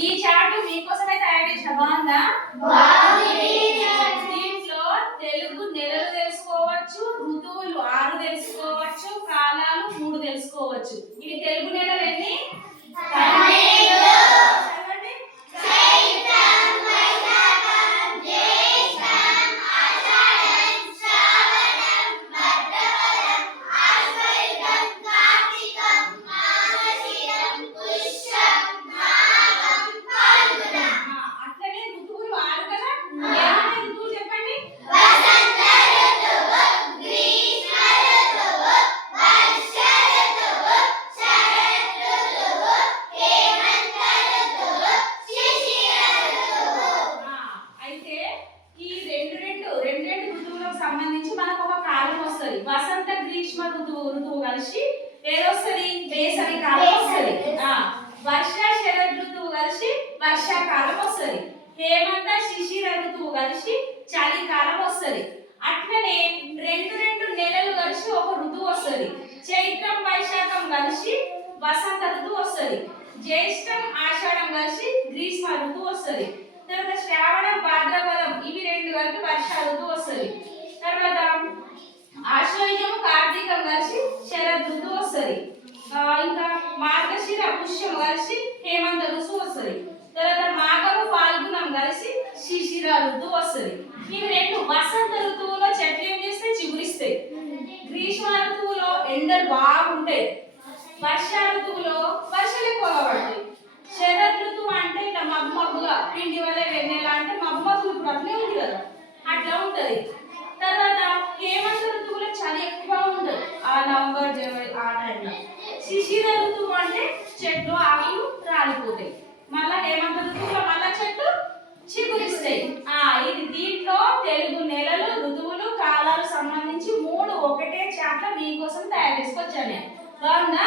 ఈ చార్ట్ మీకోసమే తయారు చేసిన బాగుందా? దీంట్లో తెలుగు నెలలు తెలుసుకోవచ్చు, ఋతువులు 6 తెలుసుకోవచ్చు, కాలాలు 3 తెలుసుకోవచ్చు. ఇవి తెలుగు నెలలు ఎన్ని? సంబంధించి మనకు ఒక కాలం వస్తుంది. వసంత గ్రీష్మ ఋతువు కలిసి ఏదొస్తుంది? వేసవి కాలం వస్తుంది. వర్ష శరద్ ఋతువు కలిసి వర్షాకాలం వస్తుంది. హేమంత శిశిర ఋతువు కలిసి చలికాలం వస్తుంది. అట్లనే రెండు నెలలు కలిసి ఒక ఋతువు వస్తుంది. చైత్రం వైశాఖం కలిసి వసంత ఋతువు వస్తుంది. జ్యేష్ఠం ఆషాఢం కలిసి గ్రీష్మ ఋతువు వస్తుంది. తర్వాత శ్రావణం భాద్రపదం ఇవి 2 కలిపి వర్ష ఋతువు వస్తుంది. తర్వాత ఆశ్వయుజం కార్తీకం కలిసి శరద్ ఋతువు వస్తుంది. ఇంకా మార్గశిర పుష్యం కలిసి హేమంత ఋతువు వస్తుంది. తర్వాత మాఘము ఫాల్గుణం కలిసి శిశిర ఋతువు వస్తుంది. ఇవి 2 వసంత ఋతువులో చెట్లు ఏం చేస్తే చిగురిస్తాయి. గ్రీష్మ ఋతువులో ఎండలు బాగుంటాయి. వర్ష ఋతువులో వర్షాలు ఎక్కువగా పడతాయి. శరద్ ఋతువు అంటే ఇట్లా మబ్బుగా పిండి వల్ల వెన్నెల అంటే మబ్బు ఇప్పుడు అట్లే ఉంది కదా, అట్లా ఉంటది. తర్వాత హేమంత ఋతువులో చలి ఎక్కువ ఉంటుంది, ఆ నవంబర్ జనవరి ఆ టైంలో. శిశిర ఋతువు అంటే చెట్లు ఆకులు రాలిపోతాయి. మళ్ళా హేమంత ఋతువులో మళ్ళా చెట్లు చిగురిస్తాయి. ఇది దీంట్లో తెలుగు నెలలు, ఋతువులు, కాలాలు సంబంధించి 3 ఒకటే చాట్ల మీకోసం తయారు చేసుకొచ్చాను నేను. బాగుందా?